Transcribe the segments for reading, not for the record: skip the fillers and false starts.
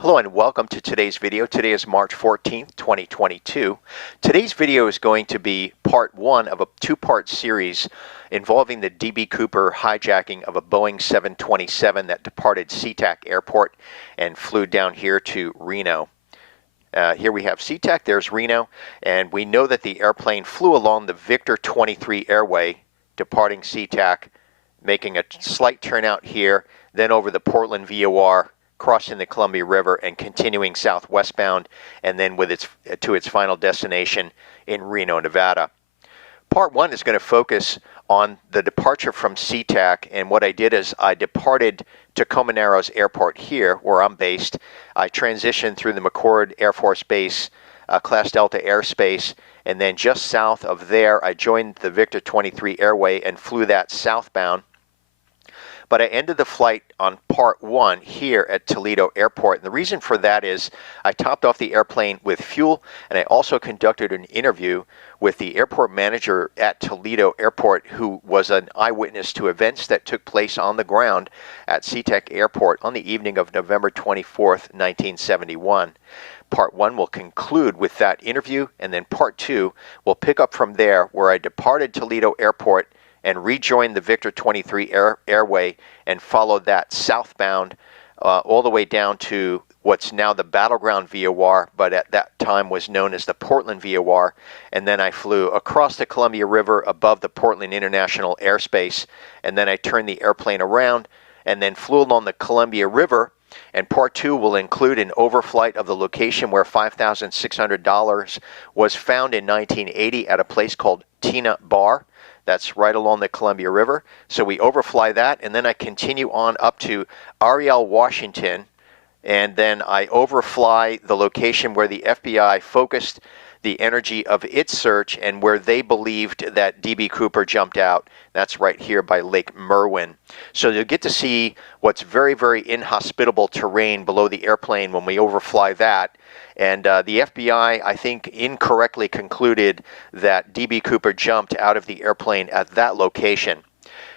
Hello and welcome to today's video. Today is March 14th, 2022. Today's video is going to be part one of a two-part series involving the D.B. Cooper hijacking of a Boeing 727 that departed SeaTac Airport and flew down here to Reno. Here we have SeaTac, there's Reno, and we know that the airplane flew along the Victor 23 airway, departing SeaTac, making a slight turnout here, then over the Portland VOR, crossing the Columbia River and continuing southwestbound, and then to its final destination in Reno, Nevada. Part one is going to focus on the departure from SeaTac, and what I did is I departed Tacoma Narrows Airport here, where I'm based. I transitioned through the McCord Air Force Base, Class Delta airspace, and then just south of there I joined the Victor 23 airway and flew that southbound. But I ended the flight on part one here at Toledo Airport. And the reason for that is I topped off the airplane with fuel, and I also conducted an interview with the airport manager at Toledo Airport, who was an eyewitness to events that took place on the ground at SeaTac Airport on the evening of November 24th, 1971. Part one will conclude with that interview, and then part two will pick up from there, where I departed Toledo Airport and rejoined the Victor 23 airway and followed that southbound all the way down to what's now the Battleground VOR, but at that time was known as the Portland VOR. And then I flew across the Columbia River above the Portland International Airspace, and then I turned the airplane around and then flew along the Columbia River. And part two will include an overflight of the location where $5,600 was found in 1980 at a place called Tena Bar. That's right along the Columbia River. So we overfly that, and then I continue on up to Ariel, Washington, and then I overfly the location where the FBI focused the energy of its search and where they believed that D.B. Cooper jumped out. That's right here by Lake Merwin. So you'll get to see what's very, very inhospitable terrain below the airplane when we overfly that. And the FBI, I think, incorrectly concluded that D.B. Cooper jumped out of the airplane at that location.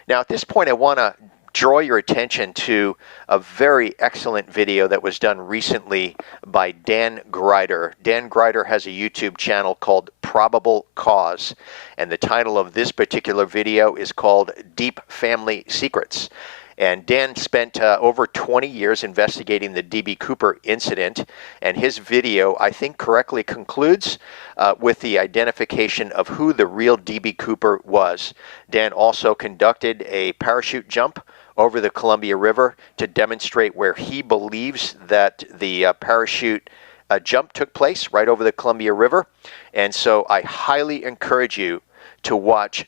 Now, at this point, I want to draw your attention to a very excellent video that was done recently by Dan Grider. Dan Grider has a YouTube channel called Probable Cause, and the title of this particular video is called Deep Family Secrets. And Dan spent over 20 years investigating the D.B. Cooper incident, and his video, I think, correctly concludes with the identification of who the real D.B. Cooper was. Dan also conducted a parachute jump over the Columbia River to demonstrate where he believes that the parachute jump took place, right over the Columbia River. And so I highly encourage you to watch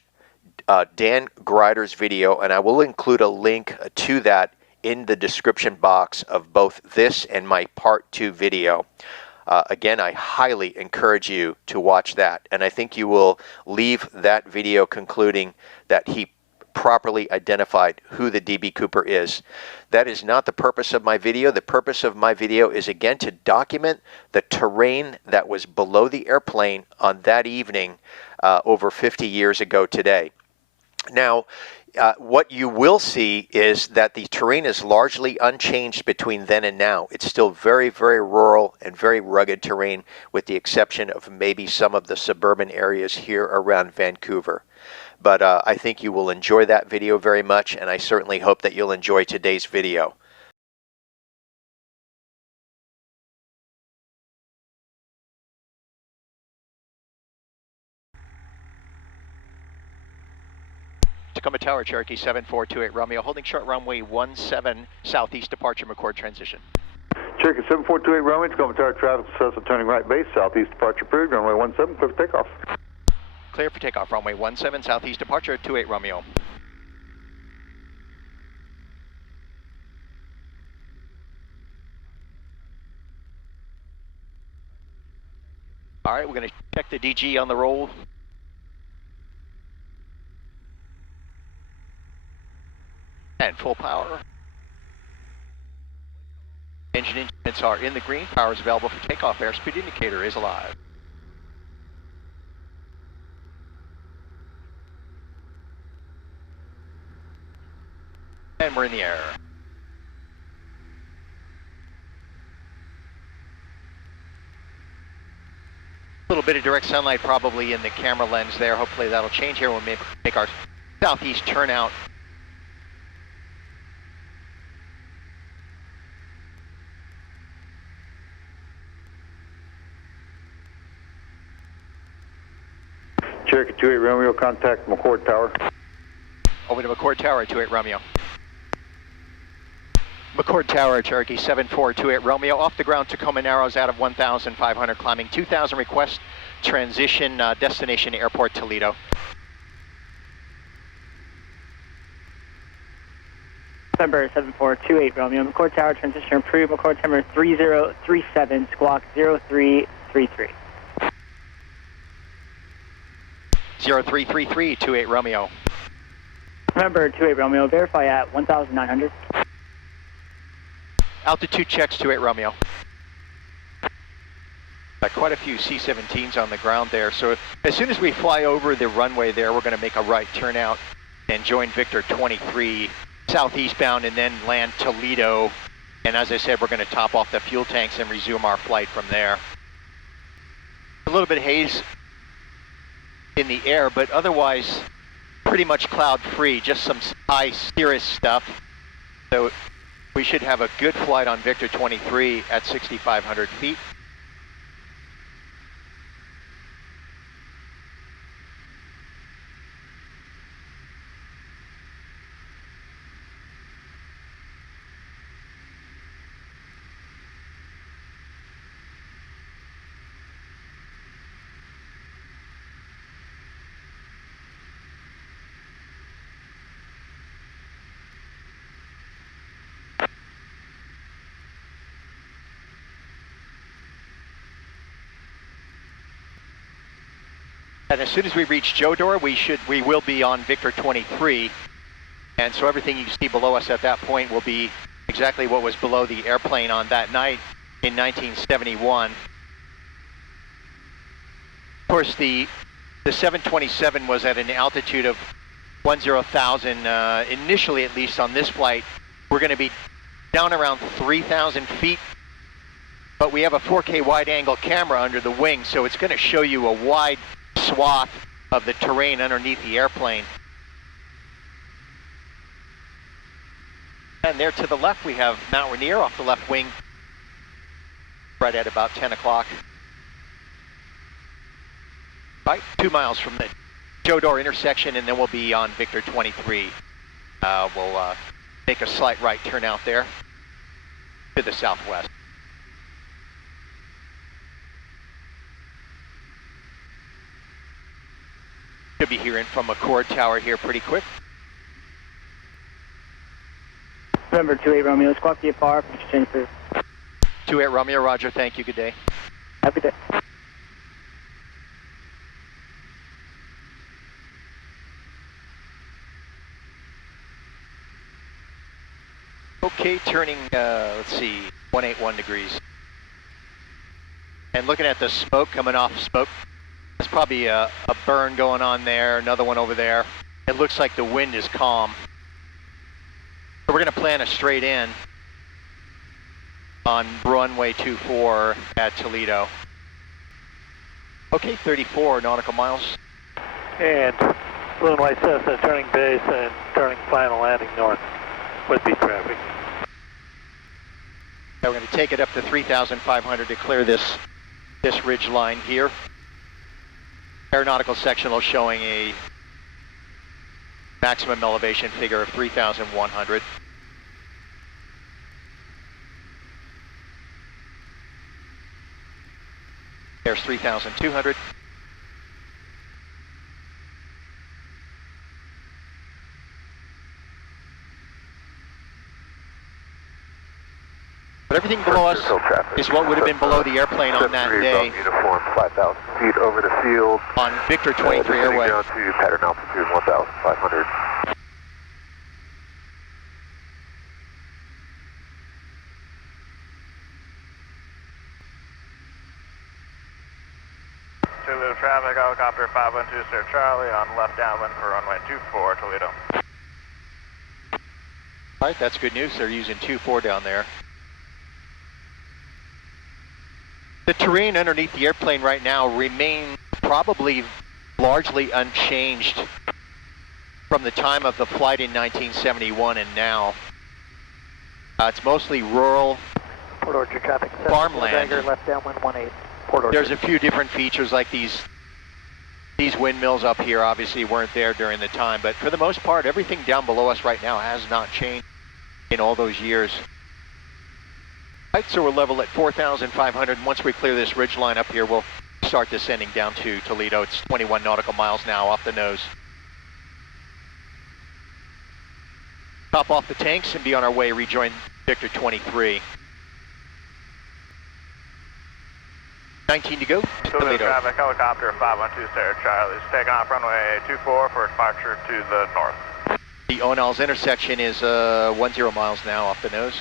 Dan Grider's video, and I will include a link to that in the description box of both this and my part two video. Again, I highly encourage you to watch that, and I think you will leave that video concluding that he properly identified who the D.B. Cooper is. That is not the purpose of my video. The purpose of my video is, again, to document the terrain that was below the airplane on that evening over 50 years ago today. Now, what you will see is that the terrain is largely unchanged between then and now. It's still very, very rural and very rugged terrain, with the exception of maybe some of the suburban areas here around Vancouver. But I think you will enjoy that video very much, and I certainly hope that you'll enjoy today's video. Tacoma Tower, Cherokee 7428 Romeo, holding short runway 17 southeast departure McCord transition. Cherokee 7428 Romeo, Tacoma Tower traffic successful, turning right base, southeast departure approved, runway 17, clear for takeoff. Clear for takeoff, runway 17 southeast departure 28 Romeo. All right, we're going to check the DG on the roll. And full power. Engine instruments are in the green. Power is available for takeoff. Airspeed indicator is alive. And we're in the air. bit of direct sunlight probably in the camera lens there. Hopefully that'll change here when we make our southeast turnout. Cherokee 28 Romeo, contact McCord Tower. Over to McCord Tower, 28 Romeo. McCord Tower, Cherokee 7428 Romeo, off the ground Tacoma Narrows out of 1,500, climbing 2,000 request, transition destination airport Toledo. November 7428 Romeo, McCord Tower, transition approved, McCord Tower 3037, squawk 0333. 0333, 28 Romeo. November 28 Romeo, verify at 1,900. Altitude checks, 28 Romeo. Got quite a few C-17s on the ground there, so as soon as we fly over the runway there, we're going to make a right turnout and join Victor 23 southeastbound and then land Toledo. And as I said, we're going to top off the fuel tanks and resume our flight from there. A little bit of haze in the air, but otherwise pretty much cloud free, just some high cirrus stuff. So we should have a good flight on Victor 23 at 6,500 feet. And as soon as we reach Jodor, we will be on Victor 23. And so everything you see below us at that point will be exactly what was below the airplane on that night in 1971. Of course, the 727 was at an altitude of 10,000, initially at least on this flight. We're going to be down around 3,000 feet, but we have a 4K wide angle camera under the wing, so it's going to show you a wide swath of the terrain underneath the airplane. And there to the left we have Mount Rainier off the left wing, right at about 10 o'clock. Right, 2 miles from the Jodor intersection, and then we'll be on Victor 23. We'll make a slight right turn out there to the southwest. Should be hearing from McCord Tower here pretty quick. November 28 Romeo, squawk VFR, exchange approved. 28 Romeo, roger, thank you, good day. Have a good day. Okay, turning, let's see, 181 degrees. And looking at the smoke coming off smoke, there's probably a burn going on there, another one over there. It looks like the wind is calm. So we're going to plan a straight in on runway 24 at Toledo. Okay, 34 nautical miles. And Balloon White Cessna turning base and turning final landing north with beat traffic. Now we're going to take it up to 3,500 to clear this ridge line here. Aeronautical sectional showing a maximum elevation figure of 3,100. There's 3,200. But everything below us is what would have been below the airplane on that day. Uniform, 5,000 feet over the field. On Victor 23 airway. Down to pattern altitude 1,500. Toledo traffic, helicopter 512 Sir Charlie on left downwind for runway 24 Toledo. All right, that's good news. They're using 24 down there. The terrain underneath the airplane right now remains probably largely unchanged from the time of the flight in 1971 and now. It's mostly rural Port Orchard traffic. farmland. Left downwind 18. Port Orchard. There's a few different features like these windmills up here obviously weren't there during the time, but for the most part, everything down below us right now has not changed in all those years. Right, so we're level at 4,500. Once we clear this ridge line up here, we'll start descending down to Toledo. It's 21 nautical miles now off the nose. Top off the tanks and be on our way, rejoin Victor 23. 19 to go, Toledo Toledo. traffic, helicopter 512 Sierra Charlie is taking off runway 24 for departure to the north. The Onals intersection is 10 miles now off the nose.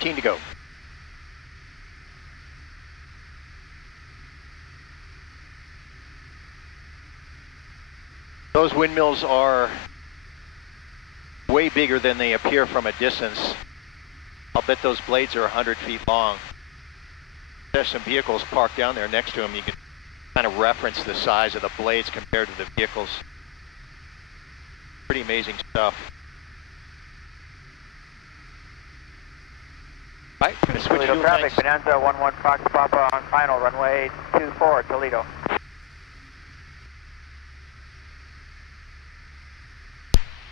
To go. Those windmills are way bigger than they appear from a distance. I'll bet those blades are 100 feet long. There's some vehicles parked down there next to them. You can kind of reference the size of the blades compared to the vehicles. Pretty amazing stuff. Right, we're going to switch Toledo fuel traffic, tanks. Bonanza 11 Fox Papa on final, runway 24, Toledo.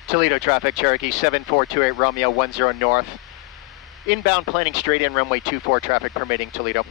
Toledo traffic, Cherokee 7428 Romeo 10 north. Inbound planning straight in, runway 24 traffic permitting, Toledo.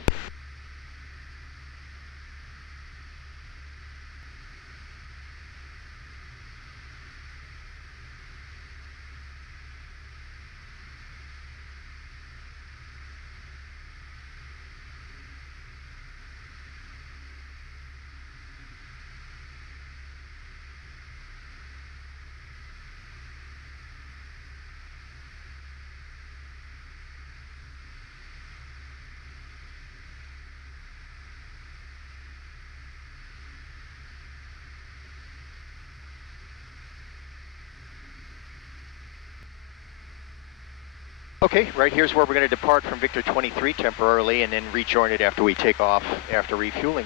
Okay, right here's where we're going to depart from Victor 23 temporarily and then rejoin it after we take off after refueling.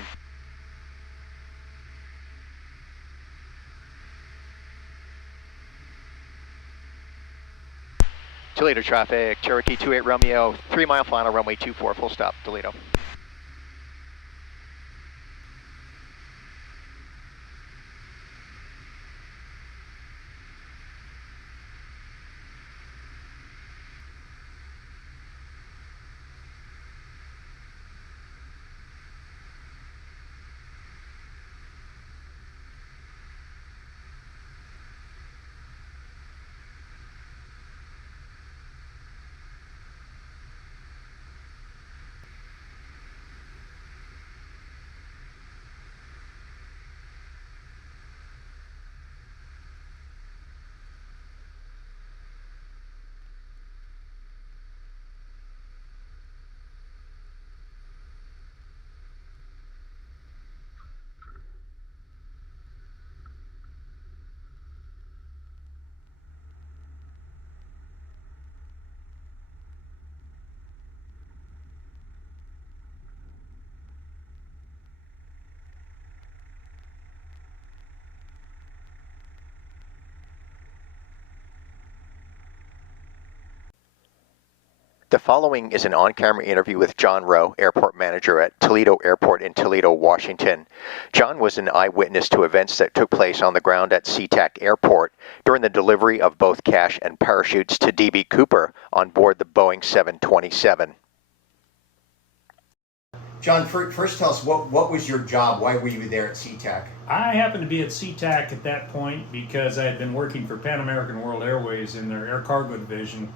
Toledo traffic, Cherokee 28 Romeo, 3 mile final, runway 24, full stop, Toledo. The following is an on-camera interview with John Rowe, airport manager at Toledo Airport in Toledo, Washington. John was an eyewitness to events that took place on the ground at SeaTac Airport during the delivery of both cash and parachutes to D.B. Cooper on board the Boeing 727. John, first tell us, what was your job? Why were you there at SeaTac? I happened to be at SeaTac at that point because I had been working for Pan American World Airways in their air cargo division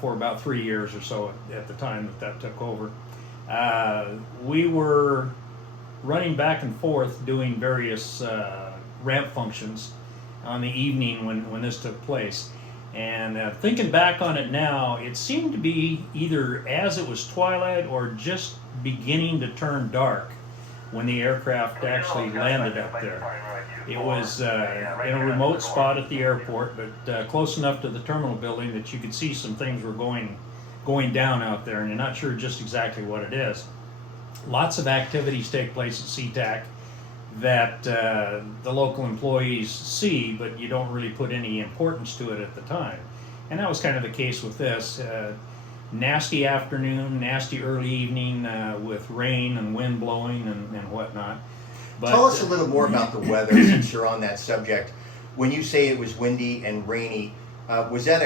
for about 3 years or so at the time that took over. We were running back and forth doing various ramp functions on the evening when this took place. And thinking back on it now, it seemed to be either as it was twilight or just beginning to turn dark when the aircraft actually landed up there. It was in a remote spot at the airport, but close enough to the terminal building that you could see some things were going down out there, and you're not sure just exactly what it is. Lots of activities take place at SeaTac that the local employees see, but you don't really put any importance to it at the time. And that was kind of the case with this. Nasty afternoon, nasty early evening with rain and wind blowing and whatnot. But, tell us a little more about the weather since you're on that subject. When you say it was windy and rainy, was that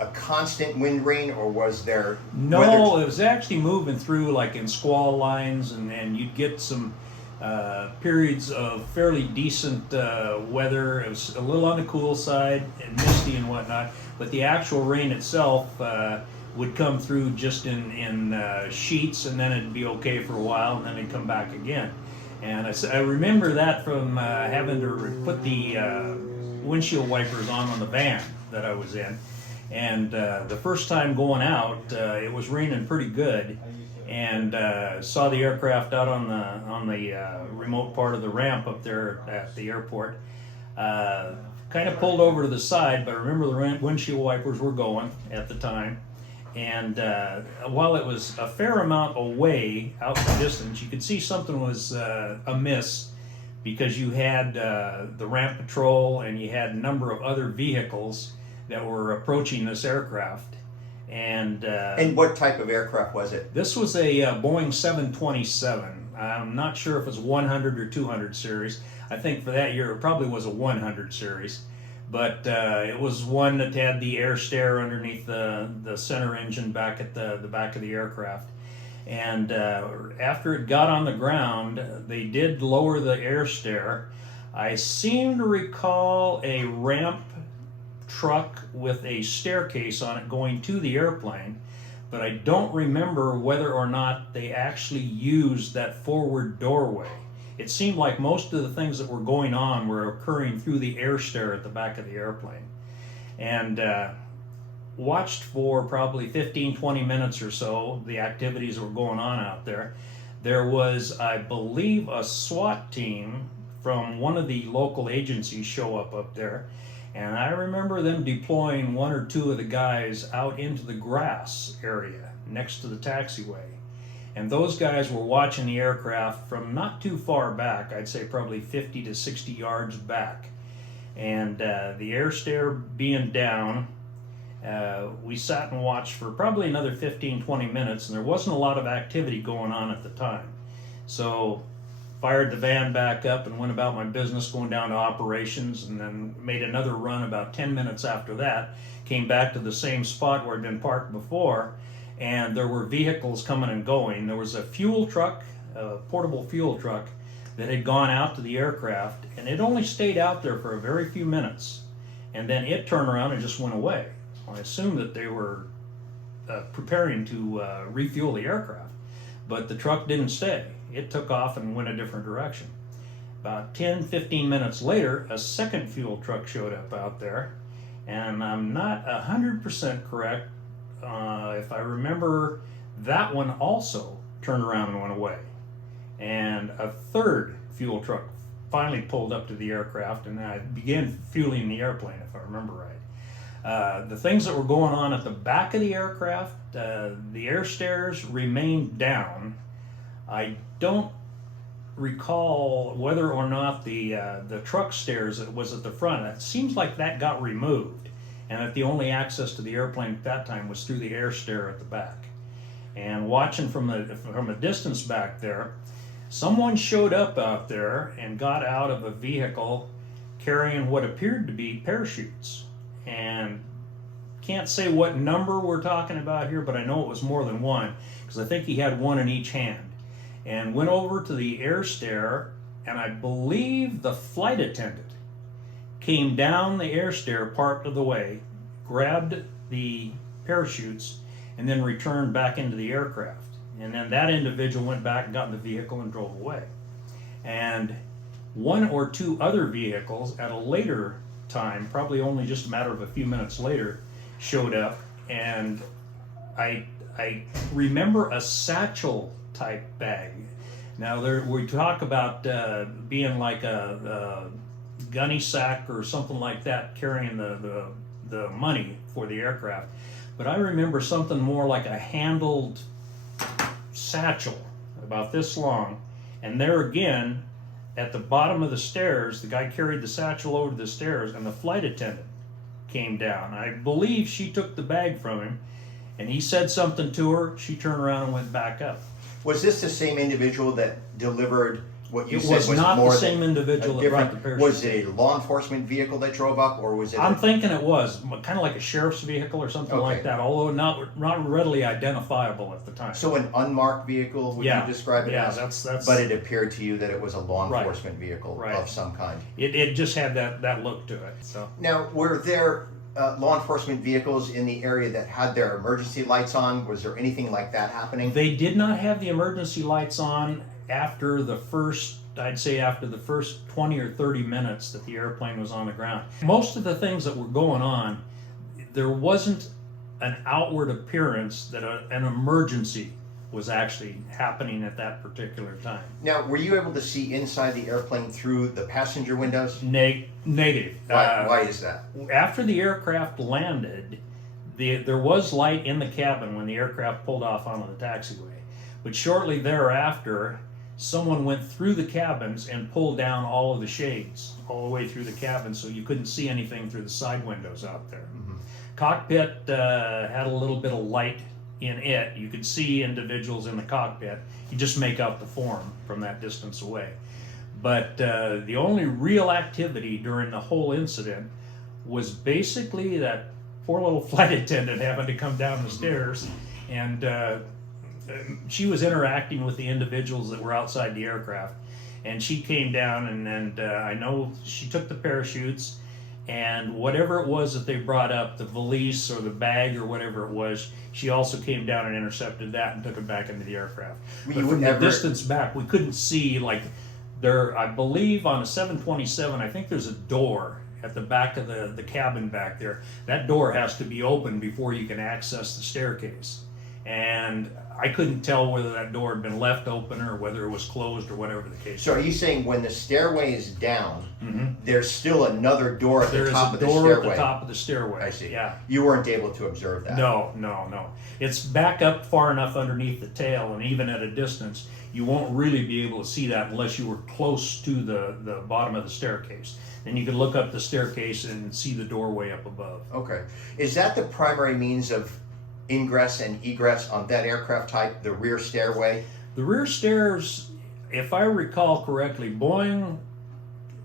a constant wind rain, or was there No, weather? it was actually moving through like in squall lines, and you'd get some periods of fairly decent weather. It was a little on the cool side and misty and whatnot, but the actual rain itself would come through just in sheets, and then it'd be okay for a while, and then it'd come back again. And I remember that from having to put the windshield wipers on the van that I was in. And the first time going out, it was raining pretty good, and saw the aircraft out on the remote part of the ramp up there at the airport. Kind of pulled over to the side, but I remember the windshield wipers were going at the time. And while it was a fair amount away out in the distance, you could see something was amiss, because you had the ramp patrol and you had a number of other vehicles that were approaching this aircraft. And what type of aircraft was it? this was a Boeing 727. I'm not sure if it was 100 or 200 series. I think for that year it probably was a 100 series. But it was one that had the air stair underneath the center engine back at the back of the aircraft. And after it got on the ground, they did lower the air stair. I seem to recall a ramp truck with a staircase on it going to the airplane, but I don't remember whether or not they actually used that forward doorway. It seemed like most of the things that were going on were occurring through the air stair at the back of the airplane. And watched for probably 15-20 minutes or so the activities that were going on out there. There was, I believe, a SWAT team from one of the local agencies show up there, and I remember them deploying one or two of the guys out into the grass area next to the taxiway. And those guys were watching the aircraft from not too far back, I'd say probably 50 to 60 yards back. And the air stair being down, we sat and watched for probably another 15-20 minutes, and there wasn't a lot of activity going on at the time. So fired the van back up and went about my business, going down to operations, and then made another run about 10 minutes after that. Came back to the same spot where I'd been parked before, and there were vehicles coming and going. There was a fuel truck, a portable fuel truck, that had gone out to the aircraft, and it only stayed out there for a very few minutes, and then it turned around and just went away. I assumed that they were preparing to refuel the aircraft, but the truck didn't stay. It took off and went a different direction. About 10-15 minutes later, a second fuel truck showed up out there, and I'm not 100% correct. If I remember, that one also turned around and went away. And a third fuel truck finally pulled up to the aircraft, and I began fueling the airplane, if I remember right. The things that were going on at the back of the aircraft, the air stairs remained down. I don't recall whether or not the truck stairs that was at the front, it seems like that got removed, and that the only access to the airplane at that time was through the air stair at the back. And watching from a distance back there, someone showed up out there and got out of a vehicle carrying what appeared to be parachutes. And can't say what number we're talking about here, but I know it was more than one, because I think he had one in each hand. And went over to the air stair, and I believe the flight attendant came down the air stair part of the way, grabbed the parachutes, and then returned back into the aircraft. And then that individual went back and got in the vehicle and drove away. And one or two other vehicles at a later time, probably only just a matter of a few minutes later, showed up, and I remember a satchel type bag. Now we talk about being like a gunny sack or something like that, carrying the money for the aircraft. But I remember something more like a handled satchel, about this long, and there again, at the bottom of the stairs, the guy carried the satchel over the stairs, and the flight attendant came down. I believe she took the bag from him, and he said something to her. She turned around and went back up. Was this the same individual that delivered what you It said was was not more the same than individual a that brought different? the parachute. Was it a law enforcement vehicle that drove up, or was it? I'm thinking it was kind of like a sheriff's vehicle or something like Okay. that, although not readily identifiable at the time. So an unmarked vehicle, would you describe it as? That's. But it appeared to you that it was a law Right. enforcement vehicle Right. of some kind. It just had that look to it. So Now, were there law enforcement vehicles in the area that had their emergency lights on? Was there anything like that happening? they did not have the emergency lights on after the first 20 or 30 minutes that the airplane was on the ground. Most of the things that were going on, there wasn't an outward appearance that an emergency was actually happening at that particular time. Now, were you able to see inside the airplane through the passenger windows? Negative. Why is that? After the aircraft landed, there was light in the cabin when the aircraft pulled off onto the taxiway. But shortly thereafter, someone went through the cabins and pulled down all of the shades all the way through the cabin, so you couldn't see anything through the side windows out there. Mm-hmm. Cockpit had a little bit of light in it. You could see individuals in the cockpit. You just make out the form from that distance away. But the only real activity during the whole incident was basically that poor little flight attendant having to come down the stairs, and she was interacting with the individuals that were outside the aircraft, and she came down, and I know she took the parachutes, and whatever it was that they brought up, the valise or the bag or whatever it was, she also came down and intercepted that and took it back into the aircraft. But from the distance back, we couldn't see, like, there, I believe on a 727, I think there's a door at the back of the cabin back there. That door has to be open before you can access the staircase. And I couldn't tell whether that door had been left open or whether it was closed or whatever the case. So are you saying when the stairway is down, Mm-hmm. there's still another door at the top of the There is a stairway? door at the top of the stairway. I see. Yeah. You weren't able to observe that? No. It's back up far enough underneath the tail, and even at a distance, you won't really be able to see that unless you were close to the bottom of the staircase. Then you could look up the staircase and see the doorway up above. Okay. Is that the primary means of ingress and egress on that aircraft type, the rear stairway? The rear stairs, if I recall correctly, Boeing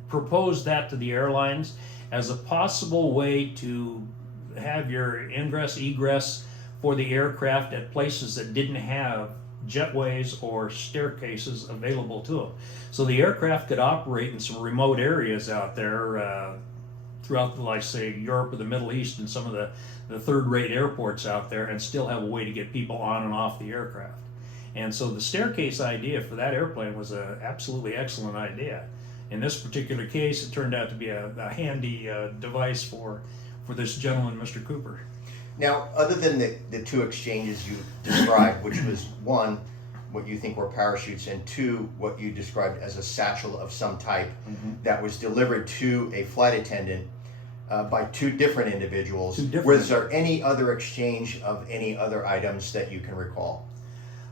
proposed that to the airlines as a possible way to have your ingress egress for the aircraft at places that didn't have jetways or staircases available to them. So the aircraft could operate in some remote areas out there throughout, like, say, Europe or the Middle East and some of the third-rate airports out there, and still have a way to get people on and off the aircraft. And so the staircase idea for that airplane was an absolutely excellent idea. In this particular case, it turned out to be a handy device for this gentleman, Mr. Cooper. Now, other than the two exchanges you described, which was one, what you think were parachutes, and two, what you described as a satchel of some type that was delivered to a flight attendant by two different individuals. Was there any other exchange of any other items that you can recall?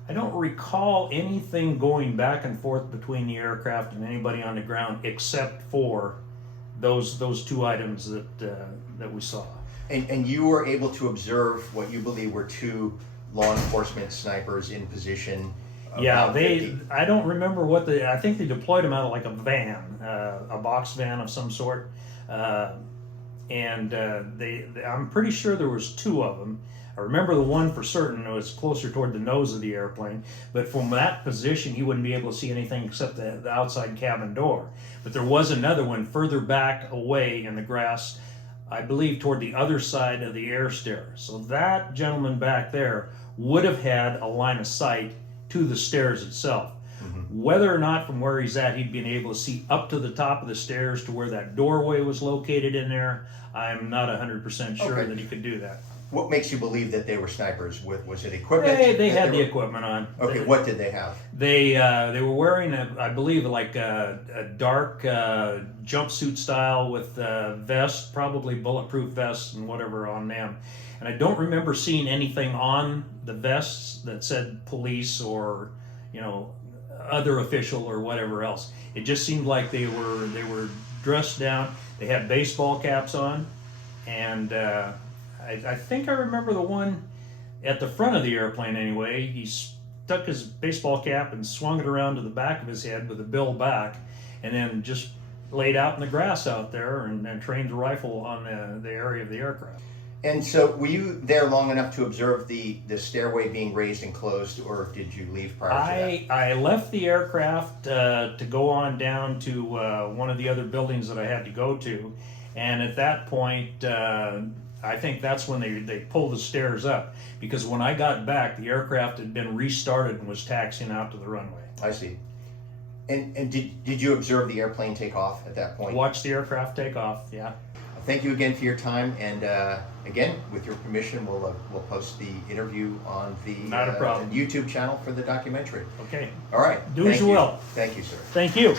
I don't recall anything going back and forth between the aircraft and anybody on the ground except for those two items that we saw. And you were able to observe what you believe were two law enforcement snipers in position? Yeah, about 50. I don't remember I think they deployed them out of like a van, a box van of some sort. I'm pretty sure there was two of them. I remember the one for certain was closer toward the nose of the airplane, but from that position he wouldn't be able to see anything except the outside cabin door. But there was another one further back away in the grass, I believe toward the other side of the air stair. So that gentleman back there would have had a line of sight to the stairs itself. Whether or not from where he's at he'd been able to see up to the top of the stairs to where that doorway was located in there, I'm not 100% sure Okay. that he could do that. What makes you believe that they were snipers? Was it equipment? They that had the were- equipment on. Okay, what did they have? They were wearing, I believe, like a dark jumpsuit style with vest, probably bulletproof vests and whatever on them. And I don't remember seeing anything on the vests that said police or, other official or whatever else. It just seemed like they were dressed down. They had baseball caps on, and I think I remember the one at the front of the airplane anyway. He stuck his baseball cap and swung it around to the back of his head with the bill back, and then just laid out in the grass out there and trained the rifle on the area of the aircraft. And so, were you there long enough to observe the stairway being raised and closed, or did you leave prior to that? I left the aircraft to go on down to one of the other buildings that I had to go to, and at that point, I think that's when they pulled the stairs up, because when I got back, the aircraft had been restarted and was taxiing out to the runway. I see. And did you observe the airplane take off at that point? Watch the aircraft take off, yeah. Thank you again for your time, and again, with your permission, we'll post the interview on the Not a problem. YouTube channel for the documentary. Okay. All right. Do as you will. Thank you, sir. Thank you.